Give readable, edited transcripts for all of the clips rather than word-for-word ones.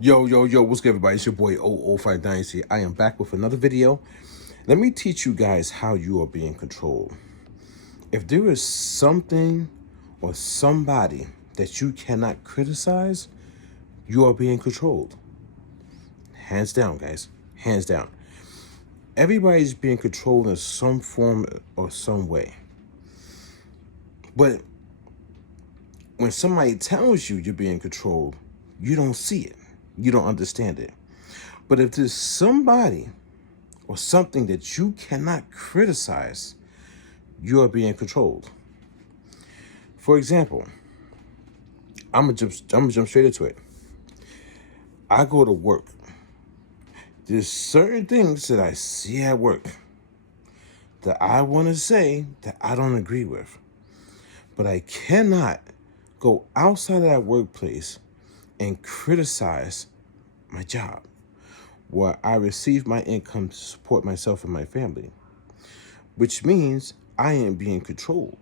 Yo, what's good, everybody? It's your boy 005 Dynasty. I am back with another video. Let me teach you guys how you are being controlled. If there is something or somebody that you cannot criticize, you are being controlled. Hands down, guys. Hands down. Everybody's being controlled in some form or some way. But when somebody tells you you're being controlled, you don't see it. You don't understand it. But if there's somebody or something that you cannot criticize, you are being controlled. For example, I'm gonna jump straight into it. I go to work. There's certain things that I see at work that I want to say that I don't agree with. But I cannot go outside of that workplace and criticize my job, where I receive my income to support myself and my family, which means I am being controlled.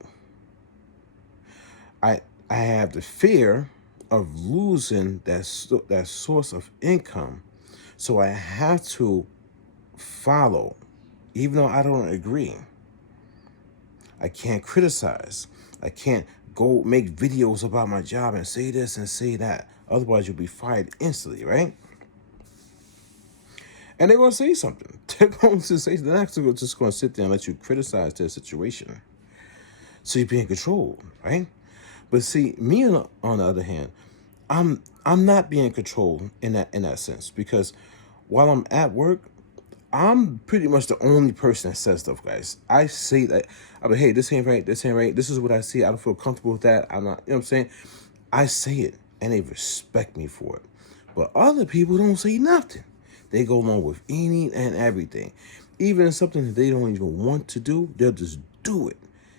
I have the fear of losing that source of income, so I have to follow, even though I don't agree. I can't criticize. I can't go make videos about my job and say this and say that. Otherwise, you'll be fired instantly, right? And they're going to say something. They're going to say, they're not just going to sit there and let you criticize their situation. So you're being controlled, right? But see, me on the other hand, I'm not being controlled in that sense, because while I'm at work, I'm pretty much the only person that says stuff, guys. I say that, I'm like, hey, this ain't right, this ain't right. This is what I see. I don't feel comfortable with that. I'm not, you know what I'm saying? I say it, and they respect me for it. But other people don't say nothing. They go along with any and everything. Even something that they don't even want to do, they'll just do it.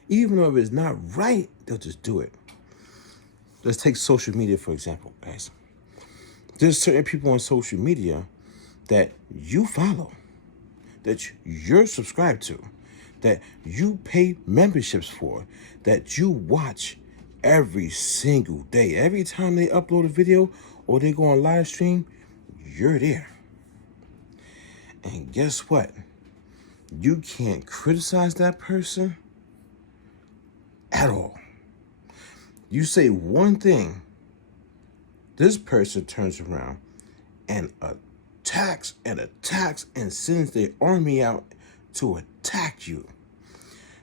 Even though if it's not right, they'll just do it. Let's take social media, for example, guys. There's certain people on social media that you follow, that you're subscribed to, that you pay memberships for, that you watch every single day. Every time they upload a video or they go on live stream, you're there. And guess what? You can't criticize that person at all. You say one thing, this person turns around and attacks and sends their army out to attack you.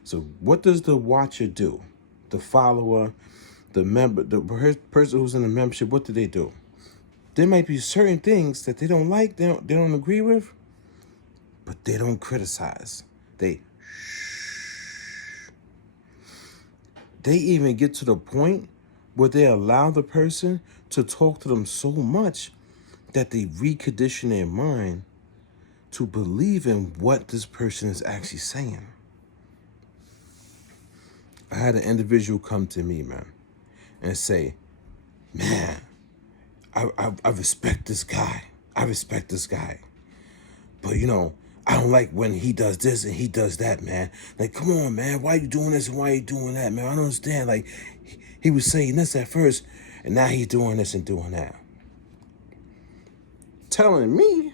So what does the watcher do? The follower, the member, the person who's in the membership, what do? There might be certain things that they don't like, they don't agree with, but they don't criticize. They even get to the point where they allow the person to talk to them so much that they recondition their mind to believe in what this person is actually saying. I had an individual come to me, man, and say, man, I respect this guy. I respect this guy. But, I don't like when he does this and he does that, man. Like, come on, man. Why you doing this and why you doing that, man? I don't understand. Like, he was saying this at first, and now he's doing this and doing that. Telling me,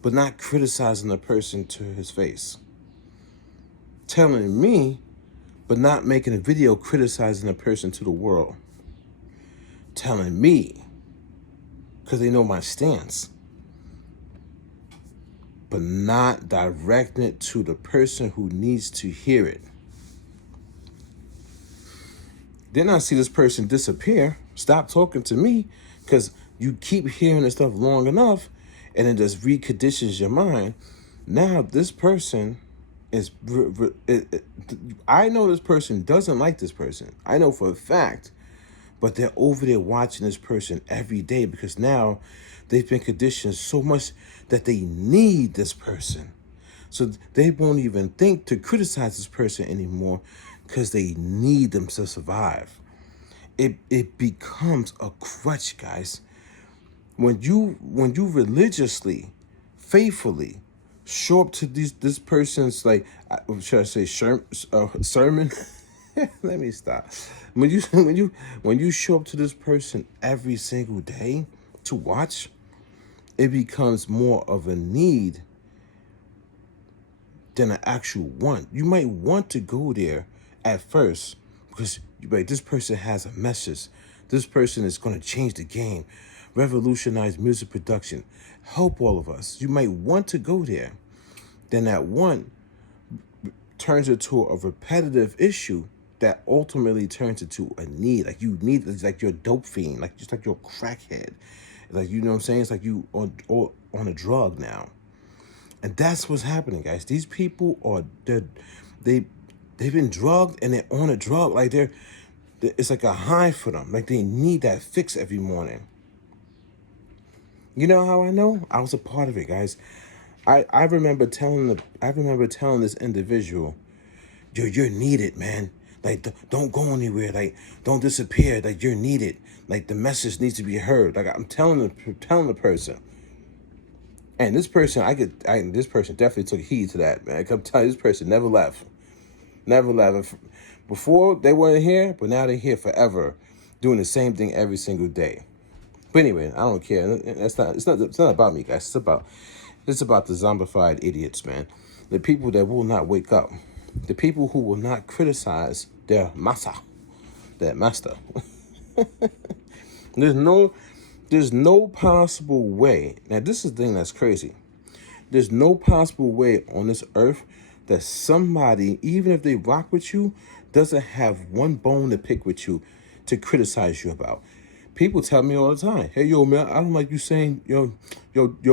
but not criticizing the person to his face. Telling me, but not making a video criticizing the person to the world. Telling me, because they know my stance, but not directing it to the person who needs to hear it. Then I see this person disappear, stop talking to me, because you keep hearing this stuff long enough, and it just reconditions your mind. Now this person is, I know this person doesn't like this person. I know for a fact, but they're over there watching this person every day because now they've been conditioned so much that they need this person. So they won't even think to criticize this person anymore because they need them to survive. It becomes a crutch, guys. When you religiously, faithfully show up to this person's, like, should I say sermon? Let me stop. When you show up to this person every single day to watch, it becomes more of a need than an actual want. You might want to go there at first because like, this person has a message. This person is going to change the game, revolutionize music production, help all of us. You might want to go there. Then that want turns into a repetitive issue that ultimately turns into a need. Like you need, it's like you're a dope fiend, like just like you're a crackhead. Like, you know what I'm saying? It's like you on a drug now. And that's what's happening, guys. These people are they they've been drugged and they're on a drug. Like it's like a high for them. Like they need that fix every morning. You know how I know? I was a part of it, guys. I remember telling this individual, you're needed, man. Like don't go anywhere. Like don't disappear. Like you're needed. Like the message needs to be heard. Like I'm telling the person. And this person, this person definitely took heed to that, man. I can tell you, this person never left. Never left. Before, they weren't here, but now they're here forever, doing the same thing every single day. But anyway, I don't care. It's not about me, guys. It's about the zombified idiots, man. The people that will not wake up. The people who will not criticize their master. There's no possible way. Now, this is the thing that's crazy. There's no possible way on this earth that somebody, even if they rock with you, doesn't have one bone to pick with you to criticize you about. People tell me all the time, hey, yo, man, I don't like you saying your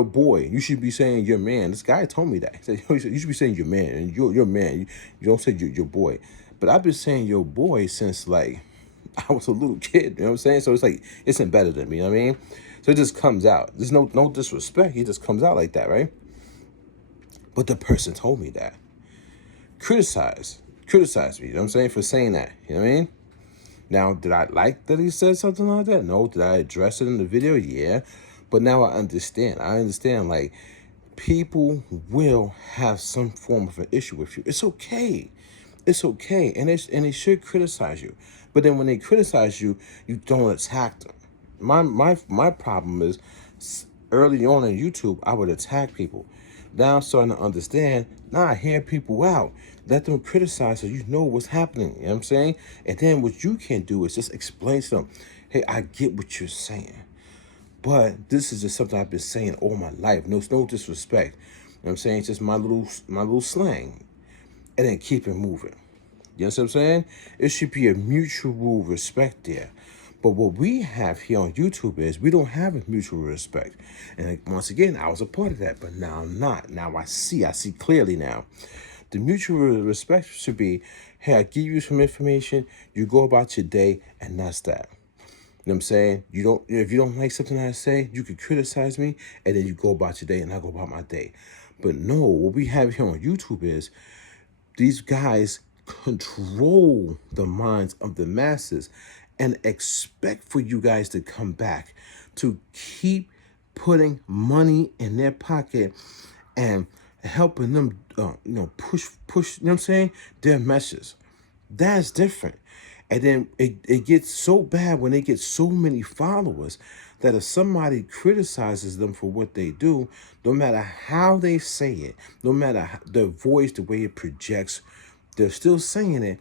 boy. You should be saying your man. This guy told me that. He said, you should be saying your man. And your man. You don't say your boy. But I've been saying your boy since, like, I was a little kid. You know what I'm saying? So it's like, it's embedded in me. You know what I mean? So it just comes out. There's no disrespect. It just comes out like that, right? But the person told me that. Criticize me, you know what I'm saying, for saying that. You know what I mean? Now, did I like that he said something like that? No. Did I address it in the video? Yeah. But now I understand. Like, people will have some form of an issue with you. It's okay. It's okay. And they should criticize you. But then when they criticize you, you don't attack them. My problem is, early on YouTube, I would attack people. Now I'm starting to understand, I hear people out. Let them criticize so you know what's happening. You know what I'm saying? And then what you can do is just explain to them, hey, I get what you're saying. But this is just something I've been saying all my life. No, it's no disrespect. You know what I'm saying? It's just my little slang. And then keep it moving. You know what I'm saying? It should be a mutual respect there. But what we have here on YouTube is we don't have a mutual respect. And once again, I was a part of that, but now I'm not. Now I see clearly now. The mutual respect should be, hey, I give you some information, you go about your day, and that's that. You know what I'm saying? If you don't like something I say, you can criticize me, and then you go about your day, and I go about my day. But no, what we have here on YouTube is these guys control the minds of the masses and expect for you guys to come back to keep putting money in their pocket and helping them push you know what I'm saying, their message. That's different. And then it gets so bad when they get so many followers that if somebody criticizes them for what they do, no matter how they say it, no matter their voice, the way it projects, they're still saying it.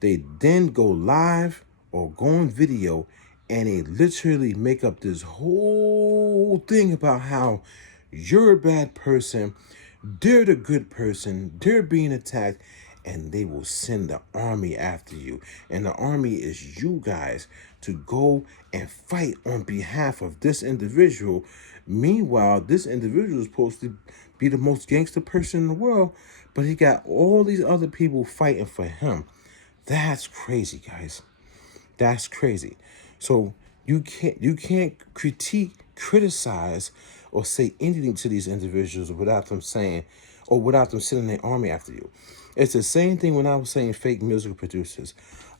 They then go live or go on video and they literally make up this whole thing about how you're a bad person, they're the good person, they're being attacked, and they will send the army after you. And the army is you guys to go and fight on behalf of this individual. Meanwhile, this individual is supposed to be the most gangster person in the world, but he got all these other people fighting for him. That's crazy, guys. That's crazy. So you can't criticize, or say anything to these individuals without them saying, or without them sending their army after you. It's the same thing when I was saying fake music producers.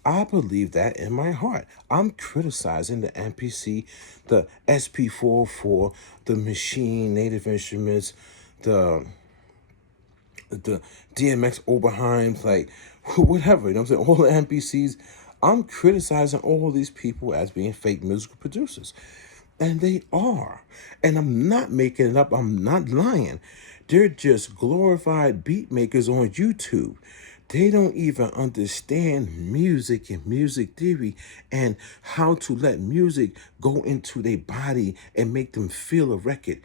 I believe that in my heart. I'm criticizing the NPC, the SP404, the Machine, Native Instruments, the the DMX Oberheims, like whatever, you know what I'm saying? All the NPCs. I'm criticizing all these people as being fake musical producers. And they are. And I'm not making it up. I'm not lying. They're just glorified beat makers on YouTube. They don't even understand music and music theory and how to let music go into their body and make them feel a record.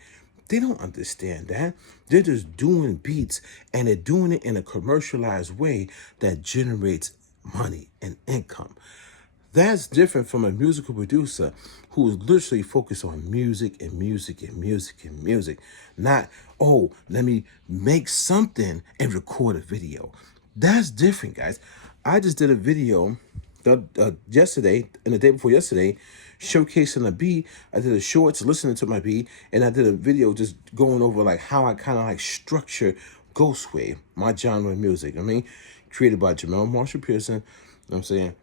They don't understand that. They're just doing beats and they're doing it in a commercialized way that generates money and income. That's different from a musical producer who is literally focused on music and music and music and music. Not, oh, let me make something and record a video. That's different, guys. I just did a video yesterday and the day before yesterday showcasing a beat. I did a shorts listening to my beat, and I did a video just going over like how I kind of like structure Ghost Wav, my genre of music. I mean, created by Jamel Marshall Pearson. You know what I'm saying?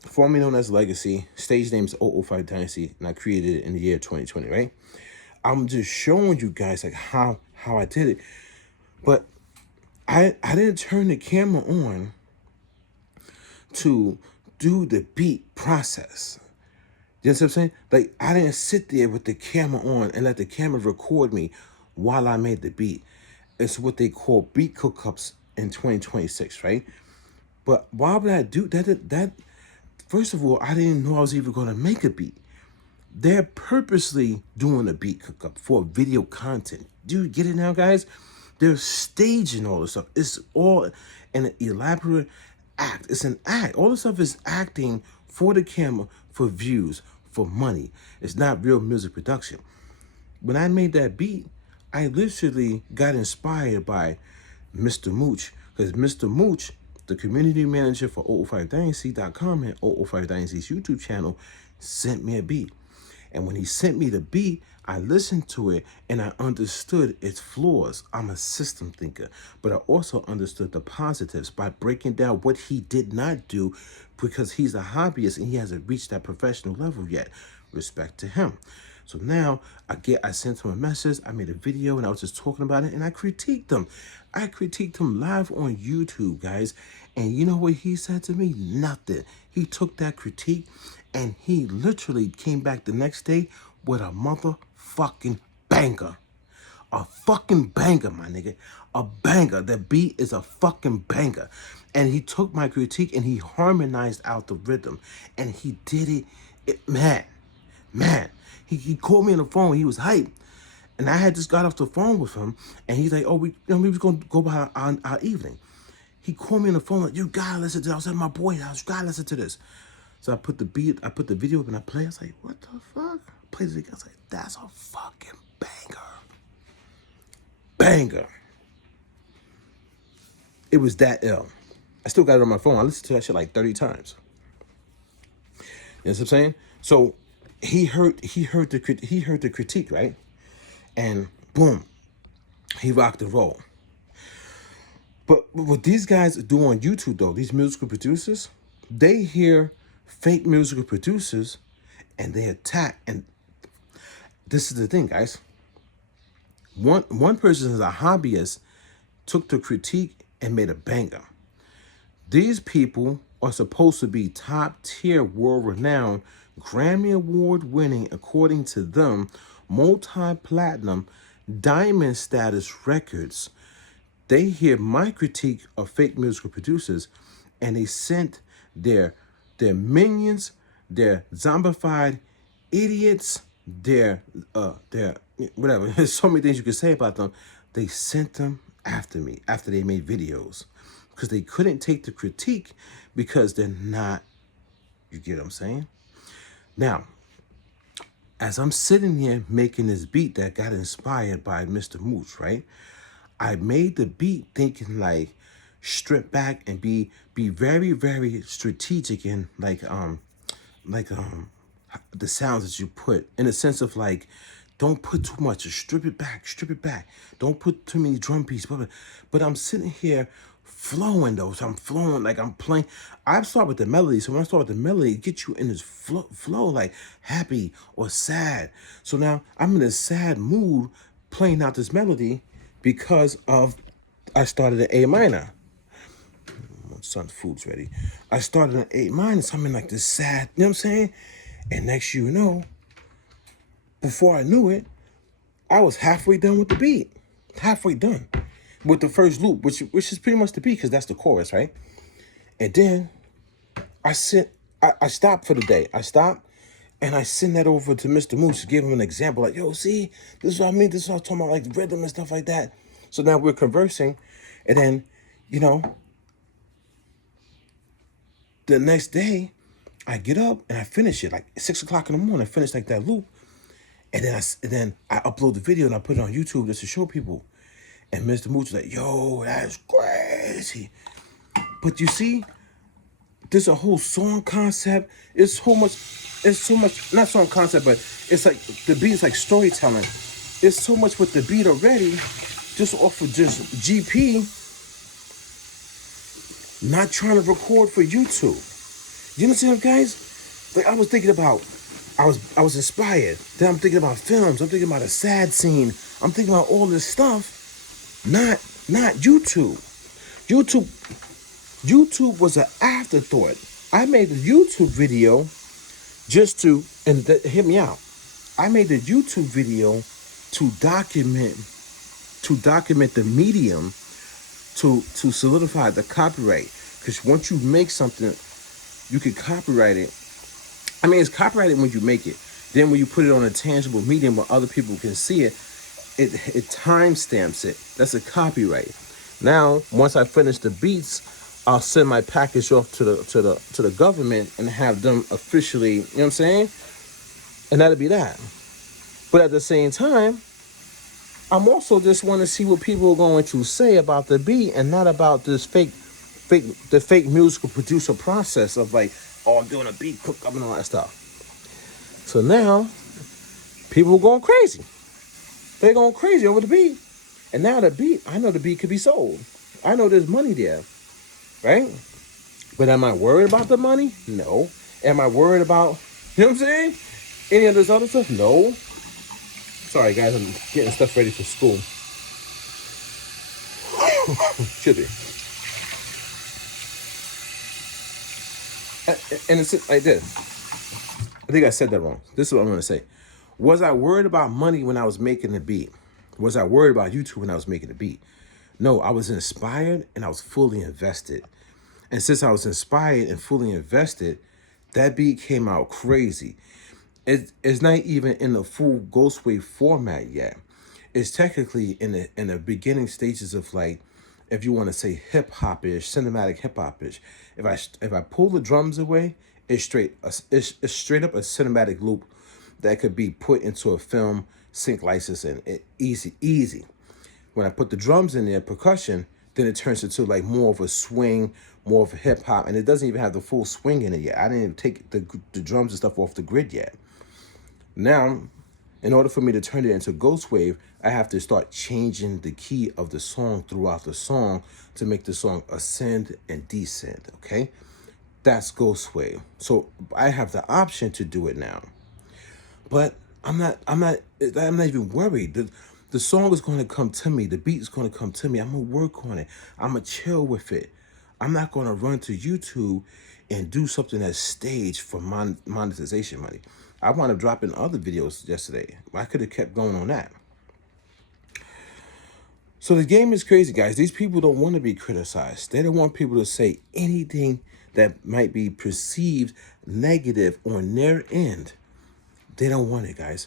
Formerly known as Legacy, stage name is 005 Dynasty, and I created it in the year 2020, right? I'm just showing you guys like how I did it. But I didn't turn the camera on to do the beat process. You know what I'm saying? Like, I didn't sit there with the camera on and let the camera record me while I made the beat. It's what they call beat cook-ups in 2026, right? But why would I do that? First of all, I didn't know I was even going to make a beat. They're purposely doing a beat cook-up for video content. Do you get it now, guys? They're staging all this stuff. It's all an elaborate act. It's an act. All this stuff is acting for the camera, for views, for money. It's not real music production. When I made that beat, I literally got inspired by Mr. Mooch, because Mr. Mooch, the community manager for 005dynasty.com and 005 Dynasty's YouTube channel, sent me a beat. And when he sent me the beat, I listened to it and I understood its flaws. I'm a system thinker, but I also understood the positives by breaking down what he did not do, because he's a hobbyist and he hasn't reached that professional level yet. Respect to him. So now I sent him a message, I made a video, and I was just talking about it, and I critiqued him. I critiqued him live on YouTube, guys. And you know what he said to me? Nothing. He took that critique and he literally came back the next day with a motherfucking banger. A fucking banger, my nigga. A banger. The beat is a fucking banger. And he took my critique and he harmonized out the rhythm. And he did it, man. He called me on the phone. He was hyped. And I had just got off the phone with him. And he's like, oh, we was going to go by our evening. He called me on the phone like, you gotta listen to this. I was at my boy's house. You gotta listen to this. So I put the video up and I play. I was like, what the fuck? I played it again. I was like, that's a fucking banger. It was that ill. I still got it on my phone. I listened to that shit like 30 times. You know what I'm saying? So he heard the critique, right? And boom, he rocked and roll. But what these guys do on YouTube, though, these musical producers, they hear fake musical producers and they attack. And this is the thing, guys. One person is a hobbyist, took the critique and made a banger. These people are supposed to be top tier, world renowned, Grammy Award winning, according to them, multi-platinum, diamond status records. They hear my critique of fake musical producers and they sent their minions, their zombified idiots, their whatever. There's so many things you could say about them. They sent them after me after they made videos, because they couldn't take the critique because they're not, you get what I'm saying? Now, as I'm sitting here making this beat that got inspired by Mr. Mooch, right? I made the beat thinking like strip back and be very, very strategic in like the sounds that you put, in a sense of like, don't put too much, just strip it back. Don't put too many drum beats. But I'm sitting here flowing though. So I'm flowing like I'm playing. I start with the melody. So when I start with the melody, it gets you in this flow like happy or sad. So now I'm in a sad mood playing out this melody because of I started at A minor. My son's food's ready. I started at A minor, so I'm in like this sad, you know what I'm saying? And next you know, before I knew it, I was halfway done with the beat. Halfway done with the first loop, which is pretty much the beat, because that's the chorus, right? And then I stopped for the day. I stopped and I send that over to Mr. Moose to give him an example. Like, yo, see, this is what I mean. This is what I'm talking about, like rhythm and stuff like that. So now we're conversing. And then, you know, the next day, I get up and I finish it like 6 o'clock in the morning. I finish like that loop. And then I upload the video and I put it on YouTube just to show people. And Mr. Moose was like, yo, that's crazy. But you see, there's a whole song concept. It's so much, not song concept, but it's like the beat is like storytelling. There's so much with the beat already, just off of just GP, not trying to record for YouTube. You understand, guys? Like I was thinking about, I was inspired. Then I'm thinking about films. I'm thinking about a sad scene. I'm thinking about all this stuff. Not YouTube. YouTube was an afterthought. I made the YouTube video just to, and hear me out. I made the YouTube video to document the medium, to solidify the copyright. Because once you make something, you can copyright it. I mean, it's copyrighted when you make it. Then when you put it on a tangible medium where other people can see it, it timestamps it. That's a copyright. Now, once I finish the beats, I'll send my package off to the government and have them officially, you know what I'm saying? And that'll be that. But at the same time, I'm also just want to see what people are going to say about the beat and not about this fake musical producer process of like, oh, I'm doing a beat cook up and all that stuff. So now, people are going crazy. They're going crazy over the beat. And now the beat, I know the beat could be sold. I know there's money there, right? But am I worried about the money? No. Am I worried about, you know what I'm saying? Any of this other stuff? No. Sorry, guys, I'm getting stuff ready for school. Should be. And it's like this. I think I said that wrong. This is what I'm going to say. Was I worried about money when I was making the beat? Was I worried about YouTube when I was making the beat? No, I was inspired and I was fully invested. And since I was inspired and fully invested, that beat came out crazy. It's not even in the full Ghost Wav format yet. It's technically in the beginning stages of, like, if you want to say hip hop-ish, cinematic hip hop-ish. If I pull the drums away, it's straight up a cinematic loop that could be put into a film sync license, and easy. When I put the drums in there, percussion, then it turns into like more of a swing, more of a hip hop, and it doesn't even have the full swing in it yet. I didn't even take the drums and stuff off the grid yet. Now, in order for me to turn it into Ghost Wav, I have to start changing the key of the song throughout the song to make the song ascend and descend, okay? That's Ghost Wav. So I have the option to do it now. But I'm not even worried. The song is going to come to me. The beat is going to come to me. I'm going to work on it. I'm going to chill with it. I'm not going to run to YouTube and do something that's staged for monetization money. I wound up dropping other videos yesterday. I could have kept going on that. So the game is crazy, guys. These people don't want to be criticized. They don't want people to say anything that might be perceived negative on their end. They don't want it, guys.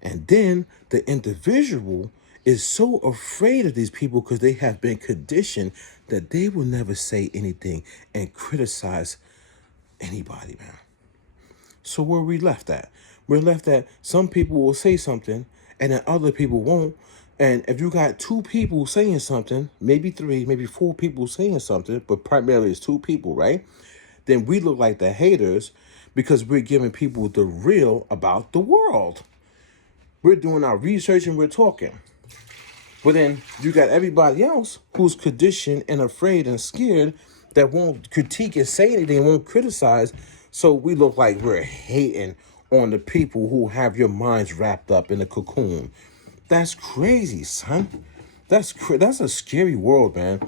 And then the individual is so afraid of these people because they have been conditioned that they will never say anything and criticize anybody, man. So where are we left at? We're left at some people will say something and then other people won't. And if you got two people saying something, maybe three, maybe four people saying something, but primarily it's two people, right? Then we look like the haters because we're giving people the real about the world. We're doing our research and we're talking. But then you got everybody else who's conditioned and afraid and scared that won't critique and say anything, won't criticize. So we look like we're hating on the people who have your minds wrapped up in a cocoon. That's crazy, son. That's a scary world, man.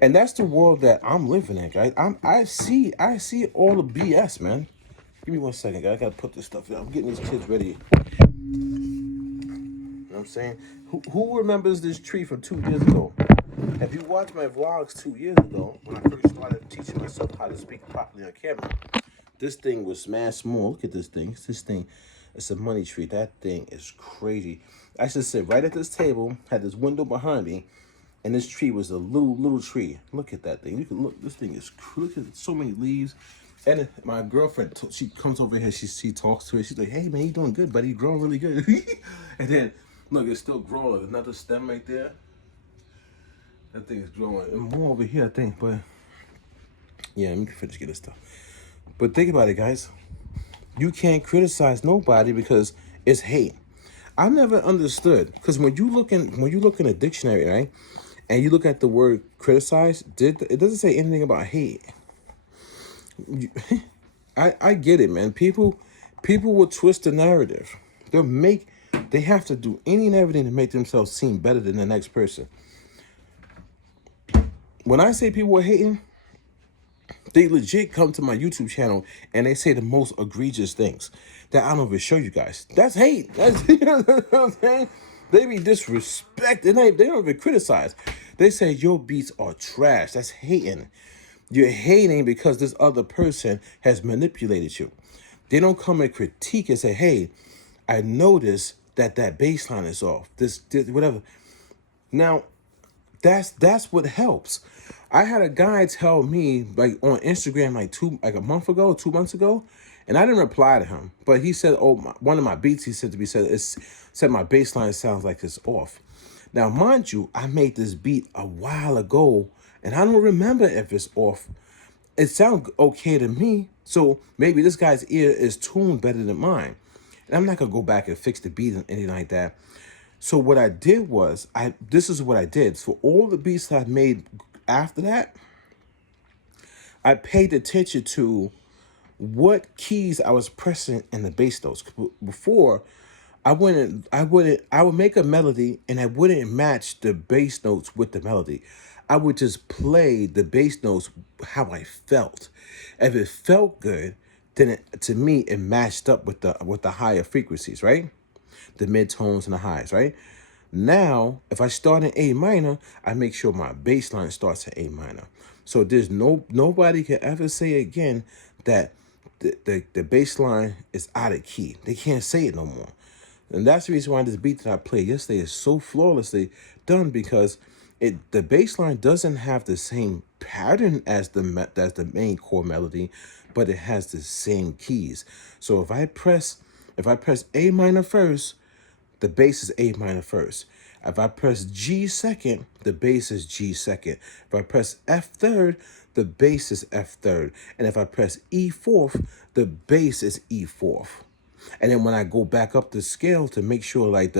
And that's the world that I'm living in, guys. I see all the BS, man. Give me 1 second, guys. I gotta put this stuff in. I'm getting these kids ready. You know what I'm saying? Who remembers this tree from 2 years ago? If you watched my vlogs 2 years ago, when I first started teaching myself how to speak properly on camera, this thing was mad small. Look at this thing. This thing, it's a money tree. That thing is crazy. I should sit right at this table, had this window behind me, and this tree was a little tree. Look at that thing. You can look. This thing is look at so many leaves. And my girlfriend, she comes over here. She talks to her. She's like, "Hey man, you doing good, buddy? You growing really good." And then look, it's still growing. There's another stem right there. That thing is growing. And more over here, I think. But yeah, let me finish getting this stuff. But think about it, guys. You can't criticize nobody because it's hate. I never understood because when you look in a dictionary, right, and you look at the word criticize, it doesn't say anything about hate. I get it, man. People will twist the narrative. They have to do any and everything to make themselves seem better than the next person. When I say people are hating, they legit come to my YouTube channel and they say the most egregious things that I don't even show you guys. That's hate. That's you know what I'm saying? They be disrespected. They don't even criticize. They say your beats are trash. That's hating. You're hating because this other person has manipulated you. They don't come and critique and say, "Hey, I noticed that bass line is off. This whatever." Now, that's what helps. I had a guy tell me like on Instagram like a month ago, 2 months ago, and I didn't reply to him. But he said, "Oh, one of my beats," he said to me, said my bass line sounds like it's off." Now, mind you, I made this beat a while ago, and I don't remember if it's off. It sounds okay to me, so maybe this guy's ear is tuned better than mine. And I'm not gonna go back and fix the beat or anything like that. So what I did was, this is what I did. For all the beats that I made after that, I paid attention to what keys I was pressing in the bass notes. Before, I would make a melody and I wouldn't match the bass notes with the melody. I would just play the bass notes how I felt. If it felt good, then to me it matched up with the higher frequencies, right? The mid-tones and the highs, right? Now, if I start in A minor, I make sure my bass line starts in A minor. So there's nobody can ever say again that the bass line is out of key. They can't say it no more. And that's the reason why this beat that I played yesterday is so flawlessly done, because the bass line doesn't have the same pattern as the main core melody, but it has the same keys. So if I press A minor first, the bass is A minor first. If I press G second, the bass is G second. If I press F third, the bass is F third. And if I press E fourth, the bass is E fourth. And then when I go back up the scale to make sure like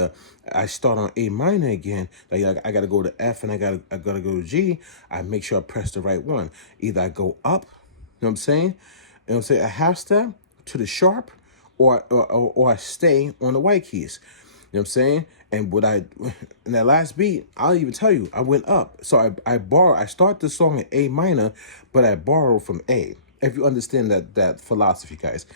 I start on A minor again, like I gotta go to F and I gotta go to G, I make sure I press the right one. Either I go up, you know what I'm saying? You know what I'm saying? A half step to the sharp, or I stay on the white keys. You know what I'm saying? And in that last beat, I'll even tell you, I went up. So I start the song in A minor, but I borrow from A. If you understand that philosophy, guys.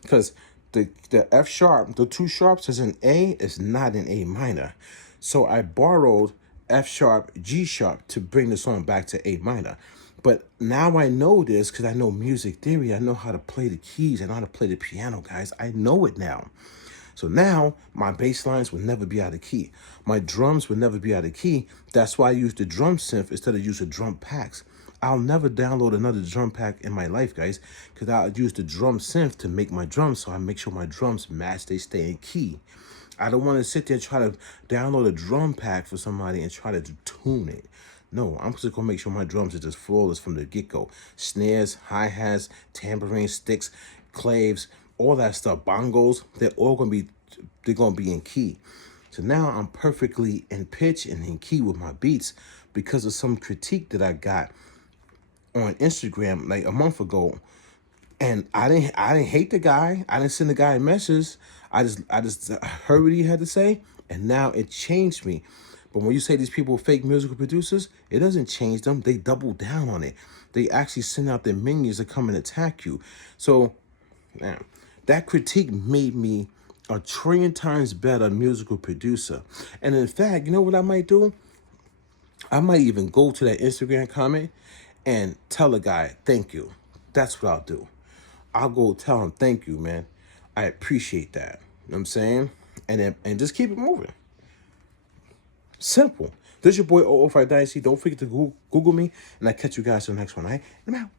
Because the F sharp, the two sharps is in A, is not in A minor. So I borrowed F sharp, G sharp to bring the song back to A minor. But now I know this because I know music theory. I know how to play the keys. I know how to play the piano, guys. I know it now. So now my bass lines will never be out of key. My drums will never be out of key. That's why I use the drum synth instead of using drum packs. I'll never download another drum pack in my life, guys, because I'll use the drum synth to make my drums, so I make sure my drums match, they stay in key. I don't want to sit there and try to download a drum pack for somebody and try to tune it. No, I'm just going to make sure my drums are just flawless from the get-go. Snares, hi-hats, tambourine sticks, claves, all that stuff, bongos, they're going to be in key. So now I'm perfectly in pitch and in key with my beats because of some critique that I got on Instagram like a month ago. And I didn't hate the guy. I didn't send the guy a message. I just heard what he had to say, and now it changed me. But when you say these people are fake musical producers, it doesn't change them. They double down on it. They actually send out their minions to come and attack you. So, man, that critique made me a trillion times better musical producer. And in fact, you know what I might do? I might even go to that Instagram comment and tell a guy, thank you. That's what I'll do. I'll go tell him, thank you, man. I appreciate that. You know what I'm saying? And just keep it moving. Simple. This is your boy 005 Dynasty. Don't forget to Google me, and I'll catch you guys in the next one, all right? And I'm out.